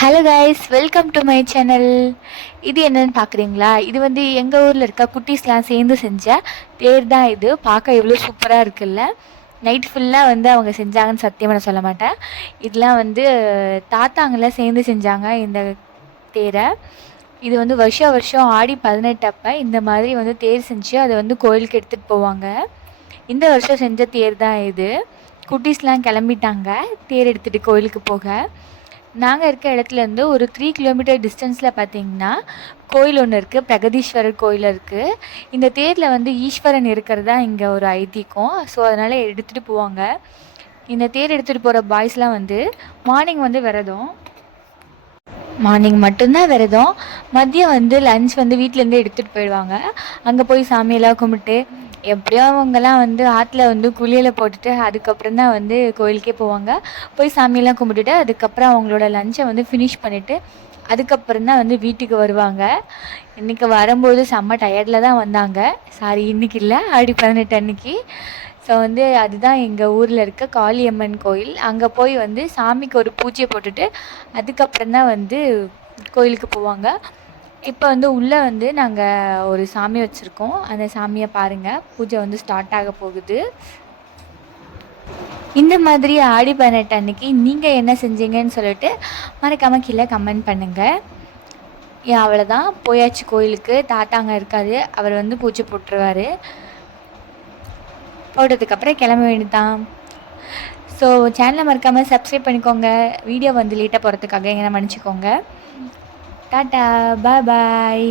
Hello guys welcome to my channel இது என்னன்னு பார்க்குறீங்களா? இது வந்து எங்கள் ஊரில் இருக்க குட்டீஸ்லாம் சேர்ந்து செஞ்ச தேர் தான் இது. பார்க்க எவ்வளோ சூப்பராக இருக்குல்ல? நைட் ஃபுல்லாக வந்து அவங்க செஞ்சாங்கன்னு சத்தியமாக நான் சொல்ல மாட்டேன். இதெல்லாம் வந்து தாத்தாங்கெல்லாம் சேர்ந்து செஞ்சாங்க இந்த தேரை. இது வந்து வருஷம் வருஷம் ஆடி பதினெட்டு அப்போ இந்த மாதிரி வந்து தேர் செஞ்சு அதை வந்து கோயிலுக்கு எடுத்துகிட்டு போவாங்க. இந்த வருஷம் செஞ்ச தேர் தான் இது. குட்டீஸ்லாம் கிளம்பிட்டாங்க. தேர் எடுத்துகிட்டு கோயிலுக்கு போக. நாங்கள் இருக்க இடத்துலேருந்து ஒரு த்ரீ கிலோமீட்டர் டிஸ்டன்ஸில் பார்த்தீங்கன்னா கோயில் ஒன்று இருக்குது பிரகதீஸ்வரர் கோயில் இருக்குது இந்த தேரில் வந்து ஈஸ்வரன் இருக்கிறதா இங்கே ஒரு ஐதீகம். ஸோ அதனால் எடுத்துகிட்டு போவாங்க. இந்த தேர் எடுத்துகிட்டு போகிற பாய்ஸ்லாம் வந்து மார்னிங் வந்து விரதம். மார்னிங் மட்டும்தான் விரதம். மதியம் வந்து லஞ்ச் வந்து வீட்டிலேருந்து எடுத்துகிட்டு போயிடுவாங்க. அங்கே போய் சாமியெல்லாம் கும்பிட்டு எப்படியோ அவங்கெல்லாம் வந்து ஆற்றுல வந்து குளியலை போட்டுட்டு அதுக்கப்புறம் தான் வந்து கோயிலுக்கே போவாங்க. போய் சாமியெல்லாம் கும்பிட்டுட்டு அதுக்கப்புறம் அவங்களோட லஞ்சை வந்து ஃபினிஷ் பண்ணிவிட்டு அதுக்கப்புறம் தான் வந்து வீட்டுக்கு வருவாங்க. இன்றைக்கி வரும்போது செம்ம டயர்டில் தான் வந்தாங்க. சாரி இன்றைக்கி இல்லை. ஆடி பதினெட்டு அன்னைக்கு. ஸோ வந்து அதுதான் எங்கள் ஊரில் இருக்க காளியம்மன் கோயில். அங்கே போய் வந்து சாமிக்கு ஒரு பூஜையை போட்டுட்டு அதுக்கப்புறம் தான் வந்து கோயிலுக்கு போவாங்க. இப்போ வந்து உள்ளே வந்து நாங்கள் ஒரு சாமி வச்சுருக்கோம். அந்த சாமியை பாருங்கள் பூஜை வந்து ஸ்டார்ட் ஆக போகுது. இந்த மாதிரி ஆடி பதினெட்டு அன்னைக்கு நீங்கள் என்ன செஞ்சீங்கன்னு சொல்லிட்டு மறக்காமல் கீழே கமெண்ட் பண்ணுங்கள் ஏன் அவ்வளோதான் போயாச்சு கோயிலுக்கு. தாத்தாங்க இருக்காது அவர் வந்து பூஜை போட்டுருவார். போட்டதுக்கப்புறம் கிளம்ப வேண்டியதான் ஸோ சேனலை மறக்காமல் சப்ஸ்கிரைப் பண்ணிக்கோங்க. வீடியோ வந்து லேட்டாக போகிறதுக்காக எங்கே மன்னிச்சிக்கோங்க. டாட்டா பாய் பாய்